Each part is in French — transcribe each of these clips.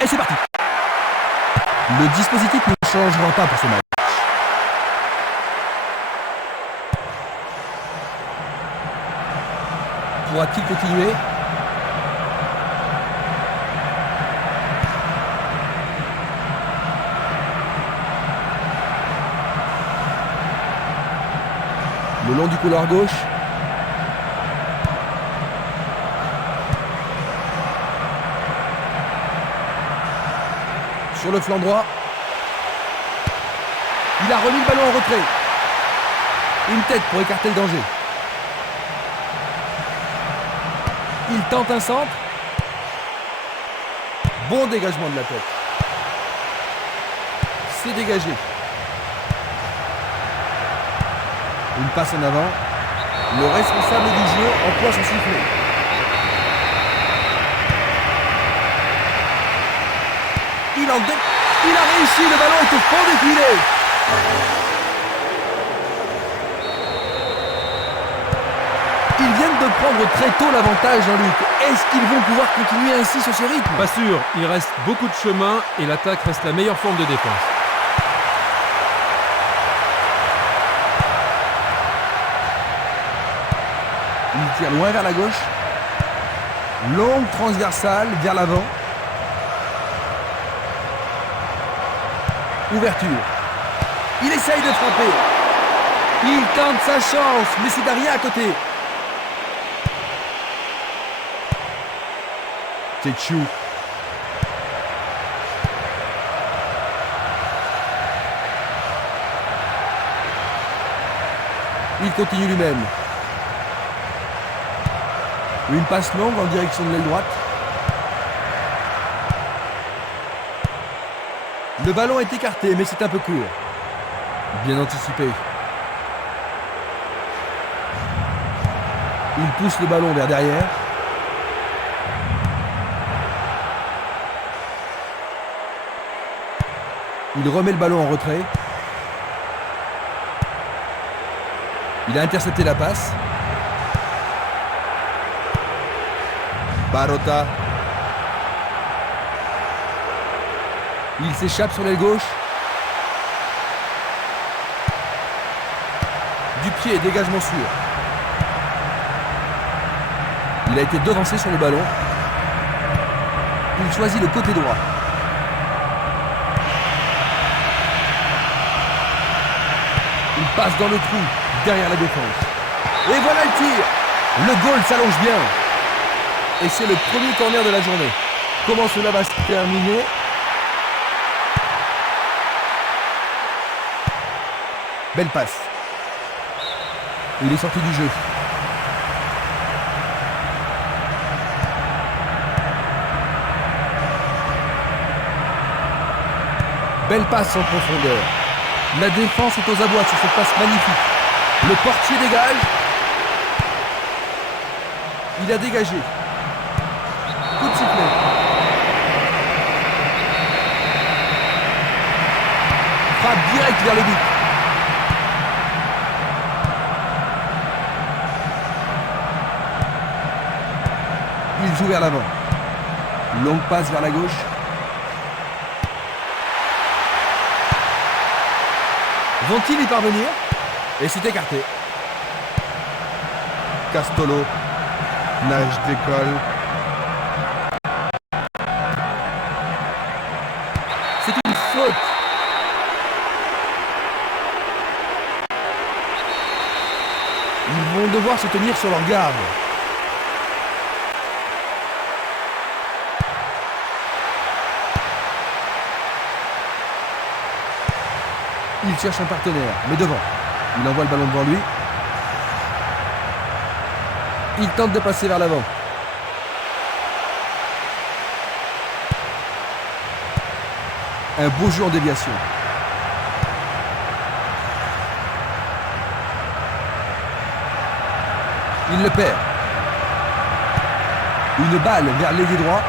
Et c'est parti. Le dispositif ne changera pas pour ce match. Pourra-t-il continuer? Le long du couloir gauche. Sur le flanc droit. Il a remis le ballon en retrait. Une tête pour écarter le danger. Il tente un centre. Bon dégagement de la tête. C'est dégagé. Une passe en avant. Le responsable du jeu emploie son sifflet. Il a réussi, le ballon est au fond du filet. Ils viennent de prendre très tôt l'avantage, Jean-Luc. Est-ce qu'ils vont pouvoir continuer ainsi sur ce rythme? Pas sûr, il reste beaucoup de chemin et l'attaque reste la meilleure forme de défense. Il tire loin vers la gauche. Longue transversale vers l'avant. Ouverture. Il essaye de frapper. Il tente sa chance, mais c'est rien à côté. C'est Chou. Il continue lui-même. Une passe longue en direction de l'aile droite. Le ballon est écarté, mais c'est un peu court. Bien anticipé. Il pousse le ballon vers derrière. Il remet le ballon en retrait. Il a intercepté la passe. Barota. Il s'échappe sur l'aile gauche. Du pied, dégagement sûr. Il a été devancé sur le ballon. Il choisit le côté droit. Il passe dans le trou, derrière la défense. Et voilà le tir. Le goal s'allonge bien. Et c'est le premier corner de la journée. Comment cela va se terminer? Belle passe. Il est sorti du jeu. Belle passe en profondeur. La défense est aux abois sur cette passe magnifique. Le portier dégage. Il a dégagé. Coup de sifflet. Frappe direct vers le but. Il joue vers l'avant. Longue passe vers la gauche. Vont-ils y parvenir? Et c'est écarté. Castolo. Nage d'école. C'est une faute. Ils vont devoir se tenir sur leur garde. Il cherche un partenaire, mais devant. Il envoie le ballon devant lui. Il tente de passer vers l'avant. Un beau jeu en déviation. Il le perd. Une balle vers l'ailier droit.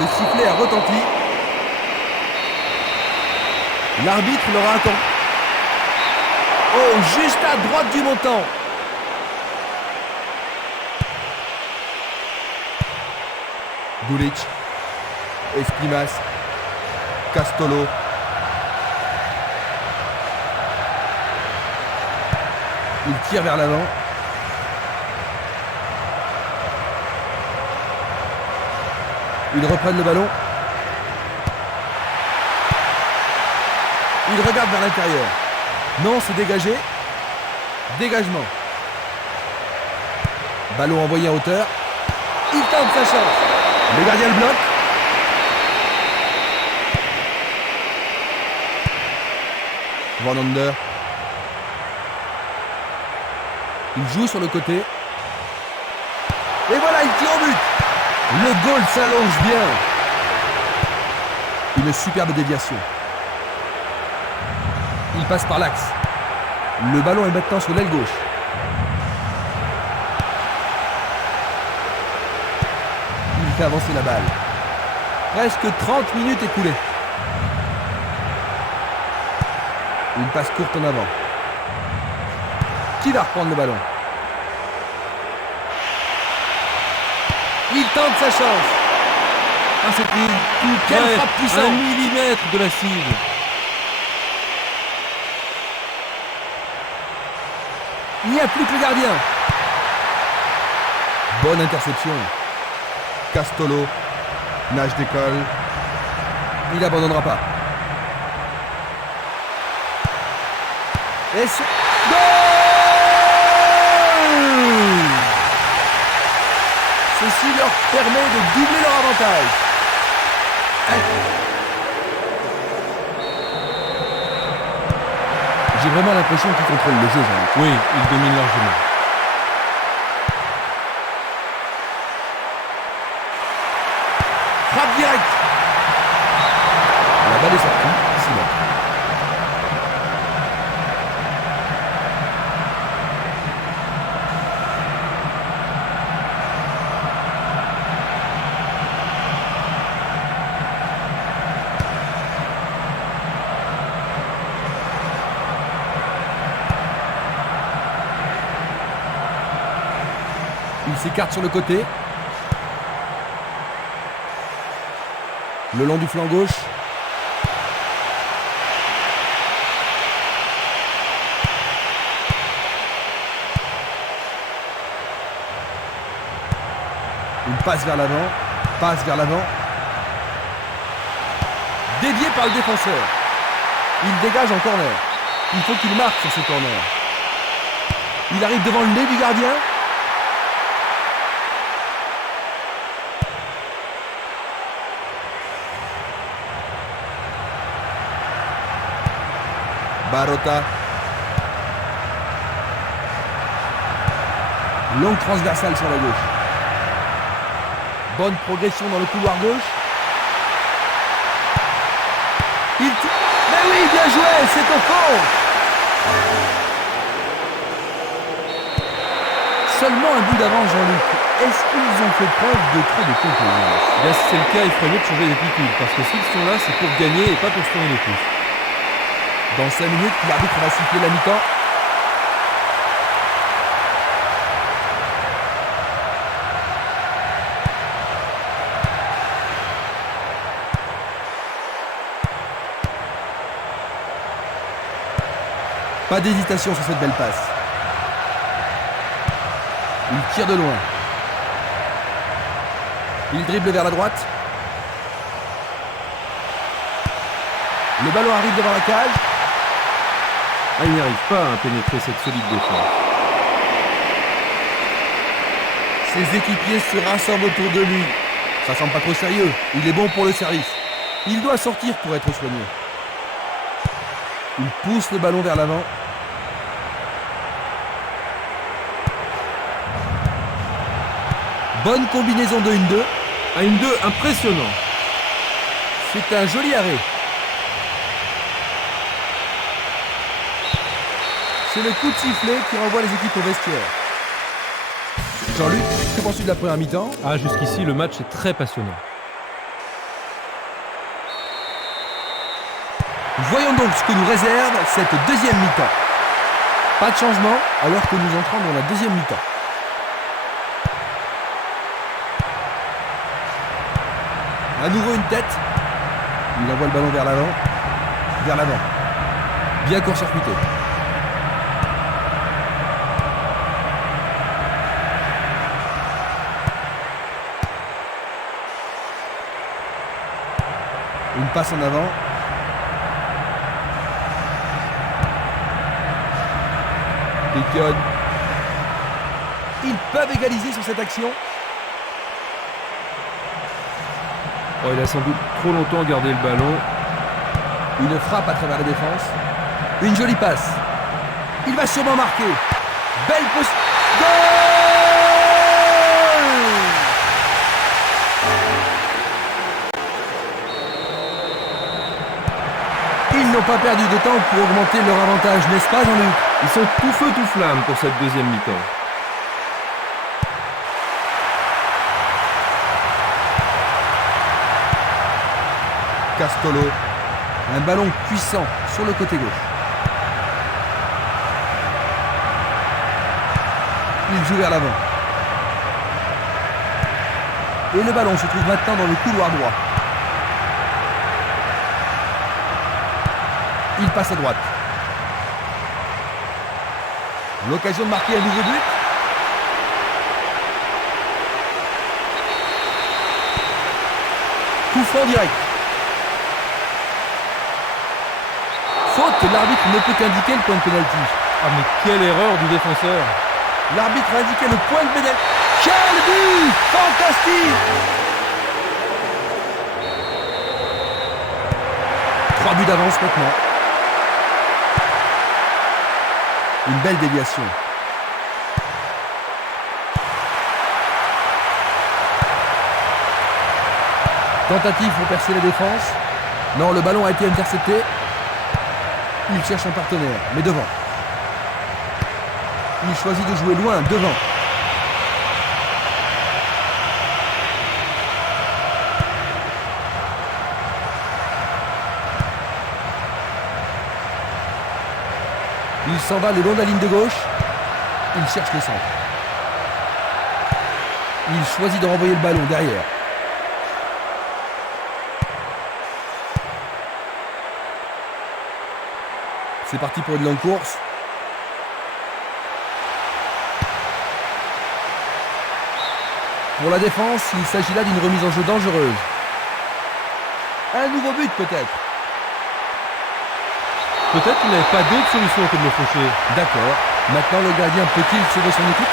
Le sifflet a retenti. L'arbitre l'aura accordé. Oh, juste à droite du montant. Gulic. Espinas. Castolo. Il tire vers l'avant. Ils reprennent le ballon. Ils regardent vers l'intérieur. Non, c'est dégagé. Dégagement. Ballon envoyé en hauteur. Il tente sa chance. Le gardien le bloque. Van Ander. Il joue sur le côté. Et voilà, il tire au but. Le goal s'allonge bien. Une superbe déviation. Il passe par l'axe. Le ballon est maintenant sur l'aile gauche. Il fait avancer la balle. Presque 30 minutes écoulées. Une passe courte en avant. Qui va reprendre le ballon? Il tente sa chance. Ah, c'était tout Quelle près, frappe puissante. 1 millimètre de la cible. Il n'y a plus que le gardien. Bonne interception. Castolo. Nage d'école. Il n'abandonnera pas. Et c'est... Goal! Ceci leur permet de doubler leur avantage. J'ai vraiment l'impression qu'ils contrôlent le jeu, Jean-Luc. Oui, il domine largement. Frappe directe. La balle est sortie. 6 mètres. Il s'écarte sur le côté. Le long du flanc gauche. Une passe vers l'avant. Passe vers l'avant. Dévié par le défenseur. Il dégage en corner. Il faut qu'il marque sur ce corner. Il arrive devant le nez du gardien. Barota. Longue transversale sur la gauche. Bonne progression dans le couloir gauche. Mais oui, bien joué, c'est au fond. Seulement un bout d'avance, Jean-Luc. Est-ce qu'ils ont fait preuve de trop de complaisance? Bien, si c'est le cas, il ferait mieux de changer d'attitude. Parce que s'ils sont là, c'est pour gagner et pas pour se tourner les pouces. Dans 5 minutes, l'arbitre va siffler la mi-temps. Pas d'hésitation sur cette belle passe. Il tire de loin. Il dribble vers la droite. Le ballon arrive devant la cage. Ah, il n'arrive pas à pénétrer cette solide défense. Ses équipiers se rassemblent autour de lui. Ça semble pas trop sérieux. Il est bon pour le service. Il doit sortir pour être soigné. Il pousse le ballon vers l'avant. Bonne combinaison de 1-2. Un 1-2 impressionnant. C'est un joli arrêt. C'est le coup de sifflet qui renvoie les équipes au vestiaire. Jean-Luc, que penses-tu de la première mi-temps? Ah, jusqu'ici, le match est très passionnant. Voyons donc ce que nous réserve cette deuxième mi-temps. Pas de changement alors que nous entrons dans la deuxième mi-temps. À nouveau une tête. Il envoie le ballon vers l'avant. Vers l'avant. Bien court-circuité. Une passe en avant. Piquionne. Ils peuvent égaliser sur cette action. Oh, il a sans doute trop longtemps gardé le ballon. Une frappe à travers la défense. Une jolie passe. Il va sûrement marquer. Belle poste. Goal! Ils n'ont pas perdu de temps pour augmenter leur avantage, n'est-ce pas, Jean-Luc? Ils sont tout feu tout flamme pour cette deuxième mi-temps. Castolo. Un ballon puissant sur le côté gauche. Il joue vers l'avant. Et le ballon se trouve maintenant dans le couloir droit. Il passe à droite. L'occasion de marquer un nouveau but. Coup franc direct. Faute, l'arbitre ne peut qu'indiquer le point de pénalty. Ah mais quelle erreur du défenseur! L'arbitre a indiqué le point de pénalty. Quel but! Fantastique! 3 buts d'avance maintenant. Une belle déviation. Tentative pour percer la défense. Non, le ballon a été intercepté. Il cherche un partenaire, mais devant. Il choisit de jouer loin, devant. Il s'en va le long de la ligne de gauche. Il cherche le centre. Il choisit de renvoyer le ballon derrière. C'est parti pour une longue course. Pour la défense, il s'agit là d'une remise en jeu dangereuse. Un nouveau but peut-être. Peut-être qu'il n'avait pas d'autre solution que de le faucher. D'accord. Maintenant, le gardien peut-il sauver son équipe?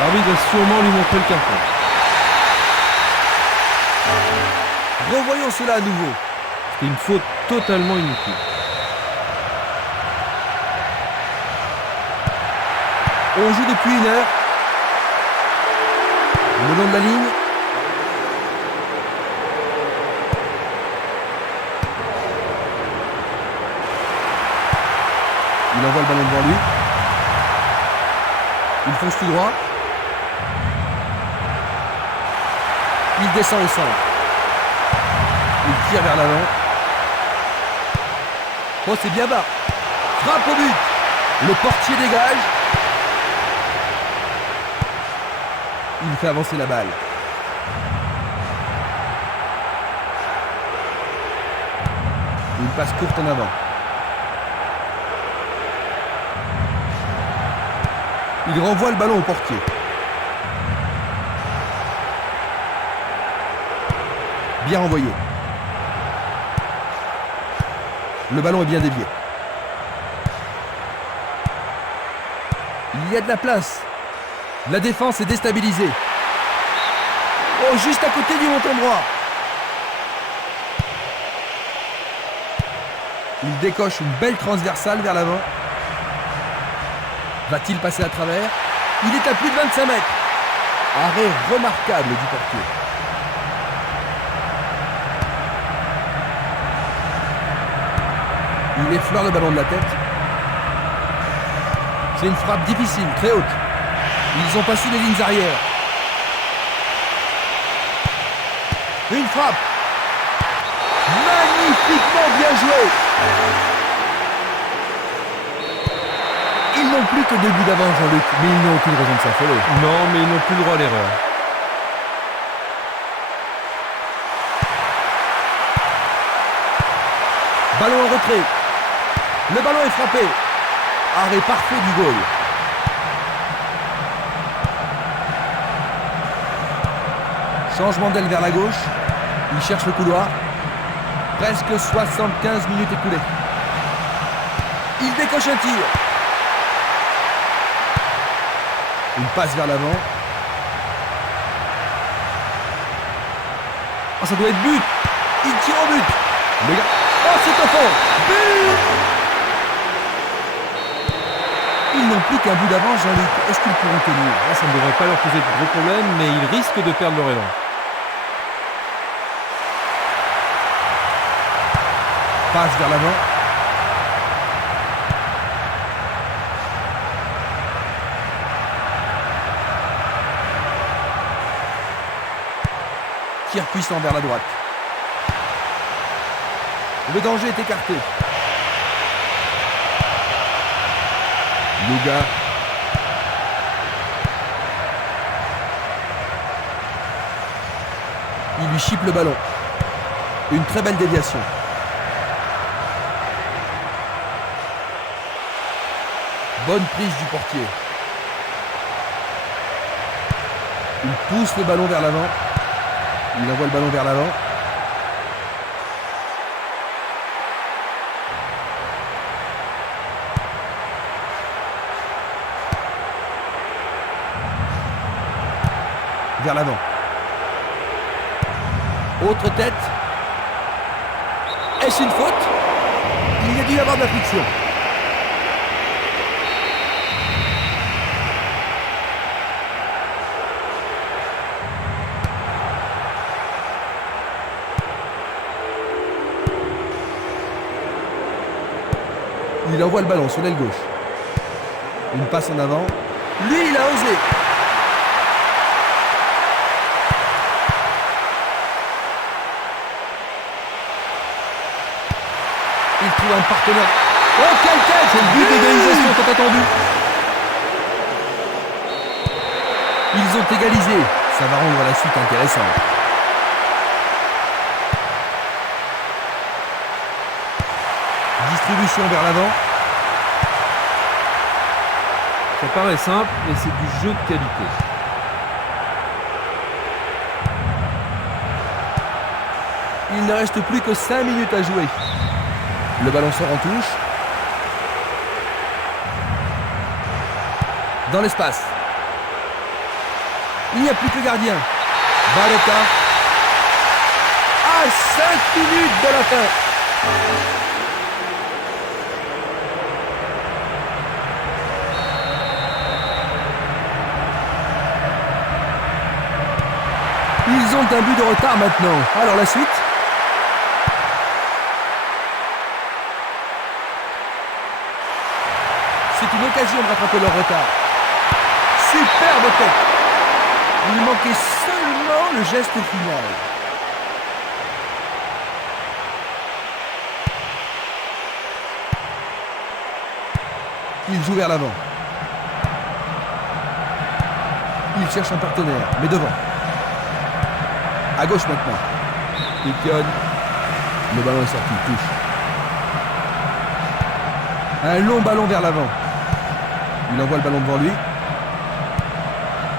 L'arbitre va sûrement lui montrer le carton. Revoyons cela à nouveau. C'était une faute totalement inutile. On joue depuis 1 heure. Le long de la ligne. Il envoie le ballon devant lui. Il fonce tout droit. Il descend au centre. Il tire vers l'avant. Oh, c'est bien bas. Frappe au but. Le portier dégage. Il fait avancer la balle. Une passe courte en avant. Il renvoie le ballon au portier. Bien renvoyé. Le ballon est bien dévié. Il y a de la place. La défense est déstabilisée. Oh, juste à côté du montant droit. Il décoche une belle transversale vers l'avant. Va-t-il passer à travers? Il est à plus de 25 mètres. Arrêt remarquable du portier. Il effleure le ballon de la tête. C'est une frappe difficile, très haute. Ils ont passé les lignes arrière. Une frappe. Magnifiquement bien joué. Ils n'ont plus que 2 buts d'avance, Jean-Luc, mais ils n'ont aucune raison de s'affoler. Non, mais ils n'ont plus le droit à l'erreur. Ballon en retrait. Le ballon est frappé. Arrêt parfait du goal. Changement d'aile vers la gauche. Il cherche le couloir. Presque 75 minutes écoulées. Il décoche un tir. Une passe vers l'avant. Ah, ça doit être but. Il tire au but. Le gars... Oh, c'est au fond. But. Ils n'ont plus qu'un but d'avance, Jean-Luc. Est-ce qu'ils pourront tenir? Là, ça ne devrait pas leur poser de gros problèmes, mais ils risquent de perdre leur élan. Passe vers l'avant. Tir puissant vers la droite. Le danger est écarté. Louga. Il lui chipe le ballon. Une très belle déviation. Bonne prise du portier. Il pousse le ballon vers l'avant. Il envoie le ballon vers l'avant. Vers l'avant. Autre tête. Est-ce une faute? Il y a dû y avoir de la friction. Il envoie le ballon sur l'aile gauche. Une passe en avant. Lui, il a osé. Il trouve un partenaire. Oh, quel tête! C'est le but d'égalisation tant attendu. Ils ont égalisé. Ça va rendre la suite intéressante. Distribution vers l'avant. Ça paraît simple, mais c'est du jeu de qualité. Il ne reste plus que 5 minutes à jouer. Le ballon sort en touche. Dans l'espace. Il n'y a plus que le gardien. Barota. À 5 minutes de la fin. Ils ont un but de retard maintenant. Alors la suite? C'est une occasion de rattraper leur retard. Superbe tête. Il manquait seulement le geste final. Il joue vers l'avant. Il cherche un partenaire, mais devant. À gauche maintenant. Il pionne. Le ballon est sorti, touche. Un long ballon vers l'avant. Il envoie le ballon devant lui.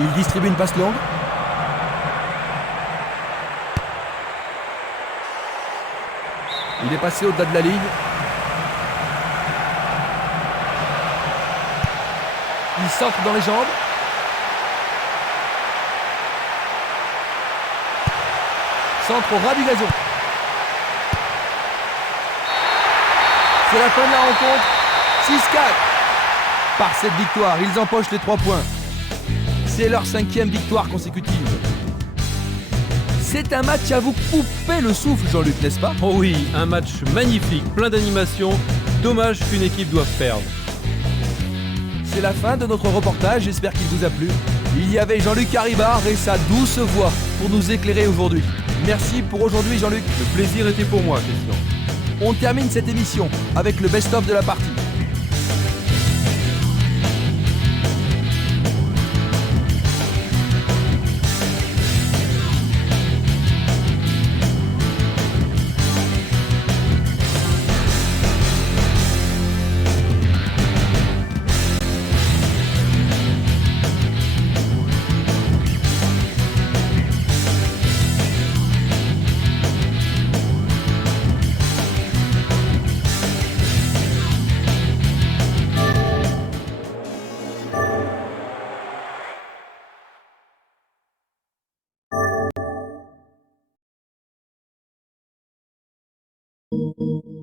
Il distribue une passe longue. Il est passé au-delà de la ligne. Il centre dans les jambes. Centre au ras du gazon. C'est la fin de la rencontre. 6-4. Par cette victoire, ils empochent les 3 points. C'est leur 5e victoire consécutive. C'est un match à vous couper le souffle, Jean-Luc, n'est-ce pas? Oh oui, un match magnifique, plein d'animation. Dommage qu'une équipe doive perdre. C'est la fin de notre reportage, j'espère qu'il vous a plu. Il y avait Jean-Luc Haribard et sa douce voix pour nous éclairer aujourd'hui. Merci pour aujourd'hui, Jean-Luc. Le plaisir était pour moi, Christian. On termine cette émission avec le best-of de la partie. Thank